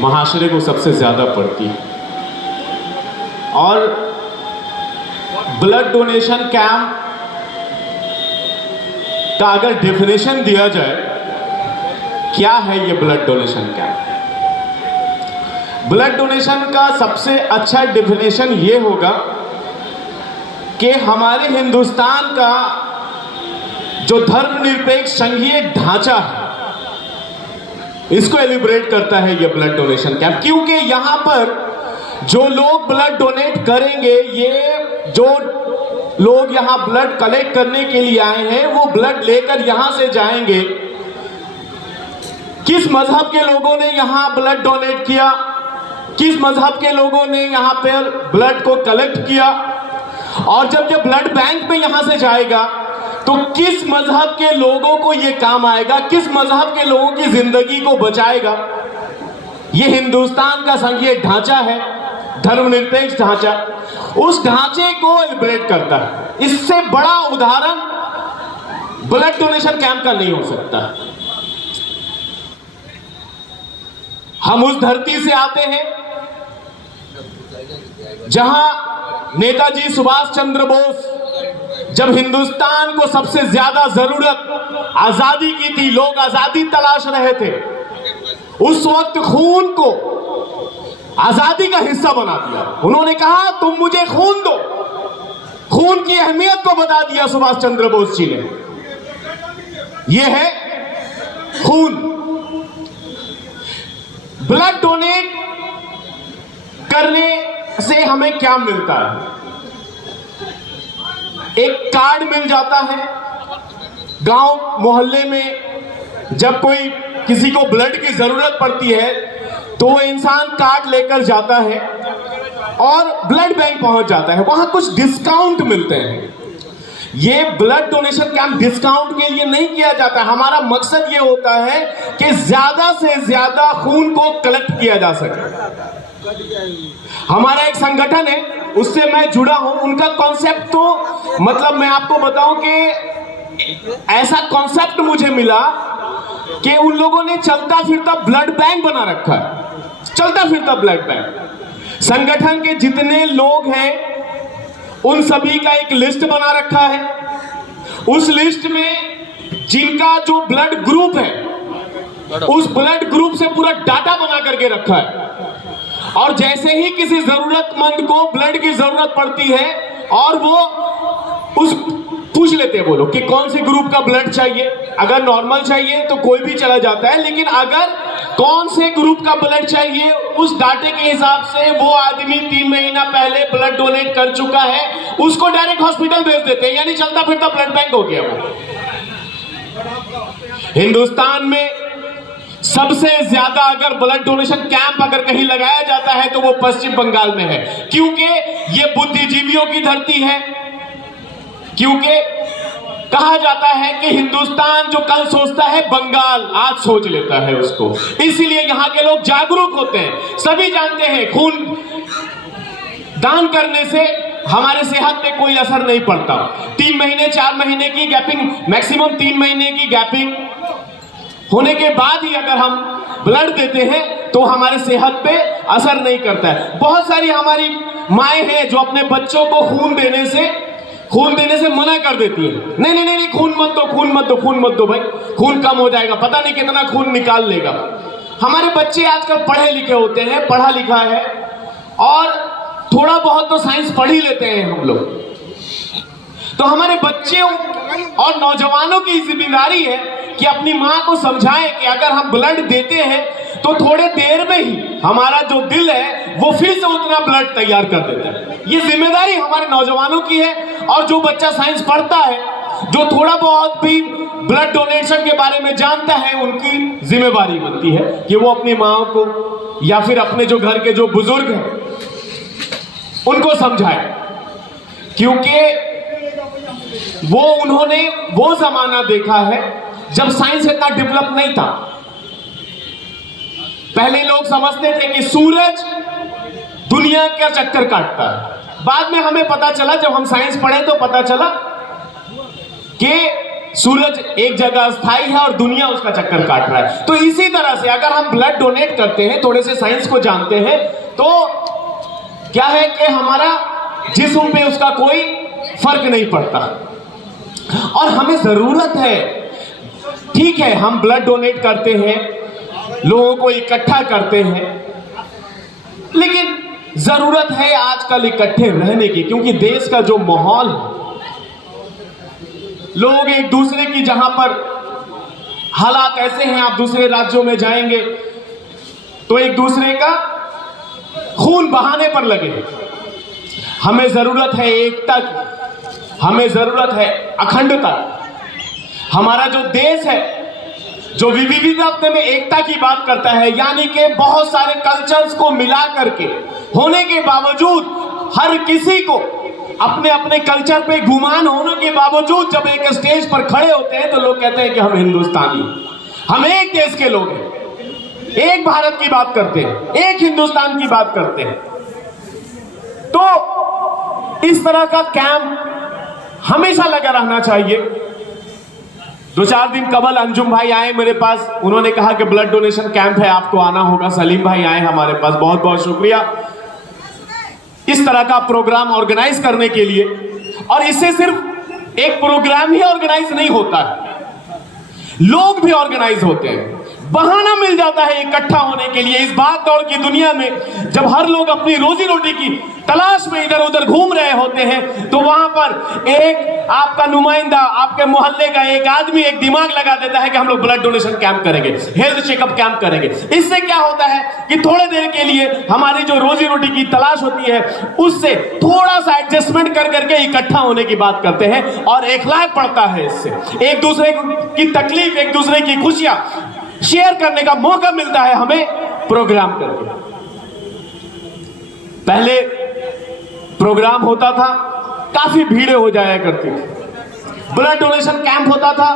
महाशय को सबसे ज़्यादा पड़ती है। और ब्लड डोनेशन कैंप का अगर डेफिनेशन दिया जाए, क्या है ये blood donation camp? Blood donation का सबसे अच्छा डेफिनेशन ये होगा कि हमारे हिंदुस्तान का जो धर्मनिरपेक्ष संघीय ढांचा है, इसको एलिब्रेट करता है ये ब्लड डोनेशन कैंप। क्योंकि यहां पर जो लोग ब्लड डोनेट करेंगे, ये जो लोग यहां ब्लड कलेक्ट करने के लिए आए हैं, वो ब्लड लेकर यहां से जाएंगे। किस मजहब के लोगों ने यहां ब्लड डोनेट किया, किस मजहब के लोगों ने यहां पर ब्लड को कलेक्ट किया, और जब ये ब्लड बैंक में यहां से जाएगा तो किस मजहब के लोगों को ये काम आएगा, किस मजहब के लोगों की जिंदगी को बचाएगा। ये हिंदुस्तान का संघीय ढांचा है, धर्मनिरपेक्ष ढांचा, उस ढांचे को एलिब्रेट करता है। इससे बड़ा उदाहरण ब्लड डोनेशन कैंप का नहीं हो सकता। हम उस धरती से आते हैं जहां नेताजी सुभाष चंद्र बोस जब हिंदुस्तान को सबसे ज्यादा जरूरत आजादी की थी, लोग आजादी तलाश रहे थे, उस वक्त खून को आजादी का हिस्सा बना दिया। उन्होंने कहा तुम मुझे खून दो, खून की अहमियत को बता दिया सुभाष चंद्र बोस जी ने। यह है खून। ब्लड डोनेट करने से हमें क्या मिलता है? एक कार्ड मिल जाता है। गांव मोहल्ले में जब कोई किसी को ब्लड की जरूरत पड़ती है तो वो इंसान कार्ड लेकर जाता है और ब्लड बैंक पहुंच जाता है, वहां कुछ डिस्काउंट मिलते हैं। ये ब्लड डोनेशन कैंप डिस्काउंट के लिए नहीं किया जाता। हमारा मकसद ये होता है कि ज्यादा से ज्यादा खून को कलेक्ट किया जा सके। हमारा एक संगठन है, उससे मैं जुड़ा हूं। उनका कॉन्सेप्ट तो मतलब मैं आपको बताऊं कि ऐसा कॉन्सेप्ट मुझे मिला कि उन लोगों ने चलता फिरता ब्लड बैंक बना रखा है। चलता फिरता ब्लड बैंक। संगठन के जितने लोग हैं उन सभी का एक लिस्ट बना रखा है। उस लिस्ट में जिनका जो ब्लड ग्रुप है, उस ब्लड ग्रुप से पूरा डाटा बना करके रखा है। और जैसे ही किसी जरूरतमंद को ब्लड की जरूरत पड़ती है और वो उस पूछ लेते हैं वो लोग कि कौन से ग्रुप का ब्लड चाहिए। अगर नॉर्मल चाहिए तो कोई भी चला जाता है, लेकिन अगर कौन से ग्रुप का ब्लड चाहिए, उस डाटे के हिसाब से वो आदमी 3 महीना पहले ब्लड डोनेट कर चुका है, उसको डायरेक्ट हॉस्पिटल भेज देते हैं। यानी चलता फिरता ब्लड बैंक हो गया वो। हिंदुस्तान में सबसे ज्यादा अगर ब्लड डोनेशन कैंप अगर कहीं लगाया जाता है तो वो पश्चिम बंगाल में है। क्योंकि ये बुद्धिजीवियों की धरती है। क्योंकि कहा जाता है कि हिंदुस्तान जो कल सोचता है बंगाल आज सोच लेता है उसको। इसीलिए यहां के लोग जागरूक होते हैं। सभी जानते हैं खून दान करने से हमारे सेहत पे कोई असर नहीं पड़ता। 3 महीने 4 महीने की गैपिंग, मैक्सिमम 3 महीने की गैपिंग होने के बाद ही अगर हम ब्लड देते हैं तो हमारे सेहत पे असर नहीं करता है। बहुत सारी हमारी माएँ हैं जो अपने बच्चों को खून देने से मना कर देती है। नहीं नहीं नहीं, खून मत दो, खून मत दो, खून मत दो भाई, खून कम हो जाएगा, पता नहीं कितना खून निकाल लेगा। हमारे बच्चे आजकल पढ़े लिखे होते हैं, पढ़ा लिखा है, और थोड़ा बहुत तो साइंस पढ़ ही लेते हैं हम लोग। तो हमारे बच्चों और नौजवानों की जिम्मेदारी है कि अपनी माँ को समझाएं कि अगर हम ब्लड देते हैं तो थोड़े देर में ही हमारा जो दिल है वो फिर से उतना ब्लड तैयार कर देता है। ये जिम्मेदारी हमारे नौजवानों की है। और जो बच्चा साइंस पढ़ता है, जो थोड़ा बहुत भी ब्लड डोनेशन के बारे में जानता है, उनकी जिम्मेदारी बनती है कि वो अपनी माँ को या फिर अपने जो घर के जो बुजुर्ग हैं उनको समझाए। क्योंकि उन्होंने वो जमाना देखा है जब साइंस इतना डेवलप नहीं था। पहले लोग समझते थे कि सूरज दुनिया का चक्कर काटता है। बाद में हमें पता चला, जब हम साइंस पढ़े तो पता चला कि सूरज एक जगह स्थायी है और दुनिया उसका चक्कर काट रहा है। तो इसी तरह से अगर हम ब्लड डोनेट करते हैं, थोड़े से साइंस को जानते हैं, तो क्या है कि हमारा जिस्म पे उसका कोई फर्क नहीं पड़ता और हमें जरूरत है। ठीक है, हम ब्लड डोनेट करते हैं, लोगों को इकट्ठा करते हैं, लेकिन जरूरत है आजकल इकट्ठे रहने की, क्योंकि देश का जो माहौल है, लोग एक दूसरे की, जहां पर हालात ऐसे हैं, आप दूसरे राज्यों में जाएंगे तो एक दूसरे का खून बहाने पर लगे। हमें जरूरत है एकता की, हमें जरूरत है अखंडता। हमारा जो देश है, जो विविधता में एकता की बात करता है, यानी कि बहुत सारे कल्चर्स को मिला करके होने के बावजूद, हर किसी को अपने अपने कल्चर पे गुमान होने के बावजूद जब एक स्टेज पर खड़े होते हैं तो लोग कहते हैं कि हम हिंदुस्तानी, हम एक देश के लोग हैं, एक भारत की बात करते हैं, एक हिंदुस्तान की बात करते हैं। तो इस तरह का कैंप हमेशा लगा रहना चाहिए। 2-4 दिन कबल अंजुम भाई आए मेरे पास, उन्होंने कहा कि ब्लड डोनेशन कैंप है, आपको आना होगा। सलीम भाई आए हमारे पास, बहुत बहुत शुक्रिया इस तरह का प्रोग्राम ऑर्गेनाइज करने के लिए। और इससे सिर्फ एक प्रोग्राम ही ऑर्गेनाइज नहीं होता है, लोग भी ऑर्गेनाइज होते हैं, बहाना मिल जाता है इकट्ठा होने के लिए। इस भाग दौड़ की दुनिया में जब हर लोग अपनी रोजी रोटी की तलाश में इधर उधर घूम रहे होते हैं, तो वहां पर एक आपका नुमाइंदा, आपके मोहल्ले का एक आदमी एक दिमाग लगा देता है कि हम लोग ब्लड डोनेशन कैंप करेंगे, हेल्थ चेकअप कैंप करेंगे। इससे क्या होता है कि थोड़े देर के लिए हमारी जो रोजी रोटी की तलाश होती है, उससे थोड़ा सा एडजस्टमेंट कर करके इकट्ठा होने की बात करते हैं और इखलाक पड़ता है। इससे एक दूसरे की तकलीफ, एक दूसरे की खुशियां शेयर करने का मौका मिलता है हमें प्रोग्राम करके। पहले प्रोग्राम होता था, काफी भीड़ें हो जाया करती थी। ब्लड डोनेशन कैंप होता था,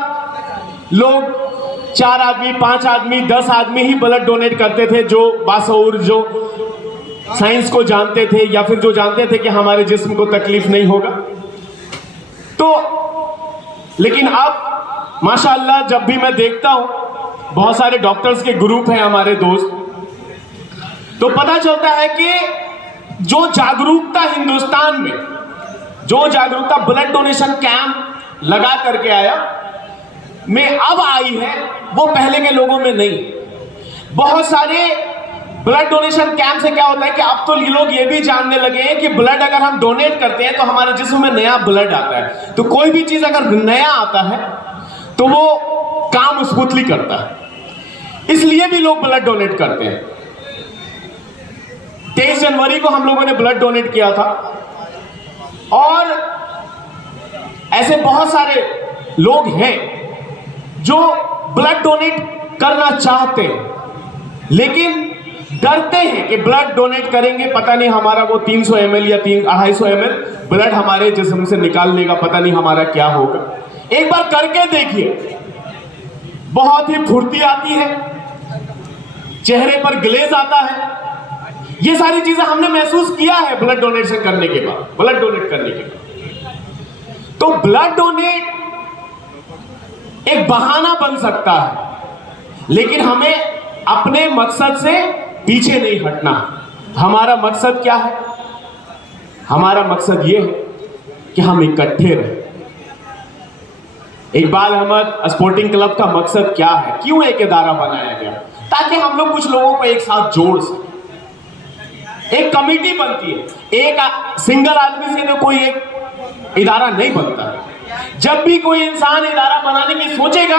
लोग 4 आदमी, 5 आदमी, 10 आदमी ही ब्लड डोनेट करते थे, जो बाशऊर, जो साइंस को जानते थे या फिर जो जानते थे कि हमारे जिस्म को तकलीफ नहीं होगा। तो लेकिन अब माशाअल्लाह जब भी मैं देखता हूं, बहुत सारे डॉक्टर्स के ग्रुप हैं हमारे दोस्त, तो पता चलता है कि जो जागरूकता हिंदुस्तान में, जो जागरूकता ब्लड डोनेशन कैंप लगा करके आया में अब आई है, वो पहले के लोगों में नहीं। बहुत सारे ब्लड डोनेशन कैंप से क्या होता है कि अब तो ये लोग ये भी जानने लगे हैं कि ब्लड अगर हम डोनेट करते हैं तो हमारे जिस्म में नया ब्लड आता है। तो कोई भी चीज अगर नया आता है तो वो काम स्मूथली करता है, इसलिए भी लोग ब्लड डोनेट करते हैं। 23 जनवरी को हम लोगों ने ब्लड डोनेट किया था और ऐसे बहुत सारे लोग हैं जो ब्लड डोनेट करना चाहते हैं लेकिन डरते हैं कि ब्लड डोनेट करेंगे, पता नहीं हमारा वो 300 ml या 250 ml ब्लड हमारे जिस्म से निकाल लेगा, पता नहीं हमारा क्या होगा। एक बार करके देखिए, बहुत ही फुर्ती आती है, चेहरे पर ग्लेज आता है। ये सारी चीजें हमने महसूस किया है ब्लड डोनेशन करने के बाद, ब्लड डोनेट करने के बाद। तो ब्लड डोनेट एक बहाना बन सकता है, लेकिन हमें अपने मकसद से पीछे नहीं हटना। हमारा मकसद क्या है? हमारा मकसद यह है कि हम इकट्ठे रहें। इकबाल अहमद स्पोर्टिंग क्लब का मकसद क्या है, क्यों एक इदारा बनाया गया? ताकि हम लोग कुछ लोगों को एक साथ जोड़ सकें। एक कमेटी बनती है, एक सिंगल आदमी से तो कोई एक इदारा नहीं बनता। जब भी कोई इंसान इदारा बनाने की सोचेगा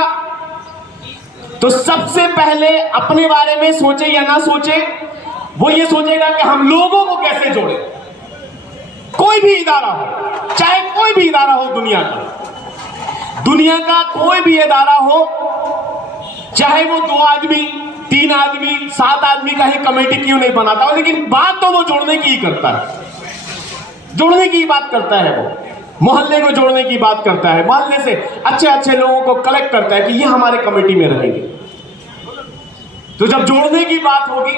तो सबसे पहले अपने बारे में सोचे या ना सोचे, वो ये सोचेगा कि हम लोगों को कैसे जोड़े। कोई भी इदारा हो, चाहे कोई भी इदारा हो, दुनिया का कोई भी इदारा हो, चाहे वो 2 आदमी, 3 आदमी, 7 आदमी का ही कमेटी क्यों नहीं बनाता हो, लेकिन बात तो वो जोड़ने की ही करता है, जोड़ने की बात करता है। वो मोहल्ले को जोड़ने की बात करता है, मोहल्ले से अच्छे अच्छे लोगों को कलेक्ट करता है कि ये हमारे कमेटी में रहेंगे। तो जब जोड़ने की बात होगी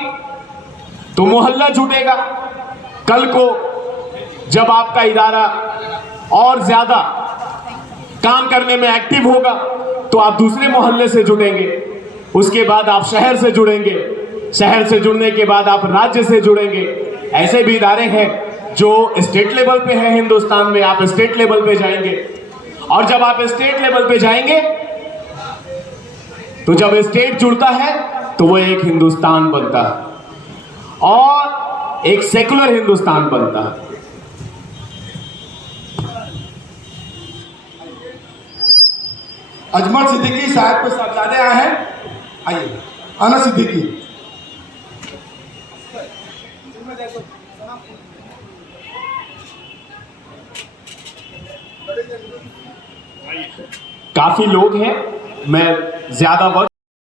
तो मोहल्ला जुटेगा। कल को जब आपका इदारा और ज्यादा काम करने में एक्टिव होगा तो आप दूसरे मोहल्ले से जुड़ेंगे, उसके बाद आप शहर से जुड़ेंगे, शहर से जुड़ने के बाद आप राज्य से जुड़ेंगे। ऐसे भी इदारे हैं जो स्टेट लेवल पे है हिंदुस्तान में, आप स्टेट लेवल पे जाएंगे, और जब आप स्टेट लेवल पे जाएंगे तो जब स्टेट जुड़ता है तो वो एक हिंदुस्तान बनता है और एक सेकुलर हिंदुस्तान बनता है। अजमल सिद्दीकी साहब को साहबजादे आए हैं, आइए। अनस सिद्दीकी। काफी लोग हैं, मैं ज्यादा वक्त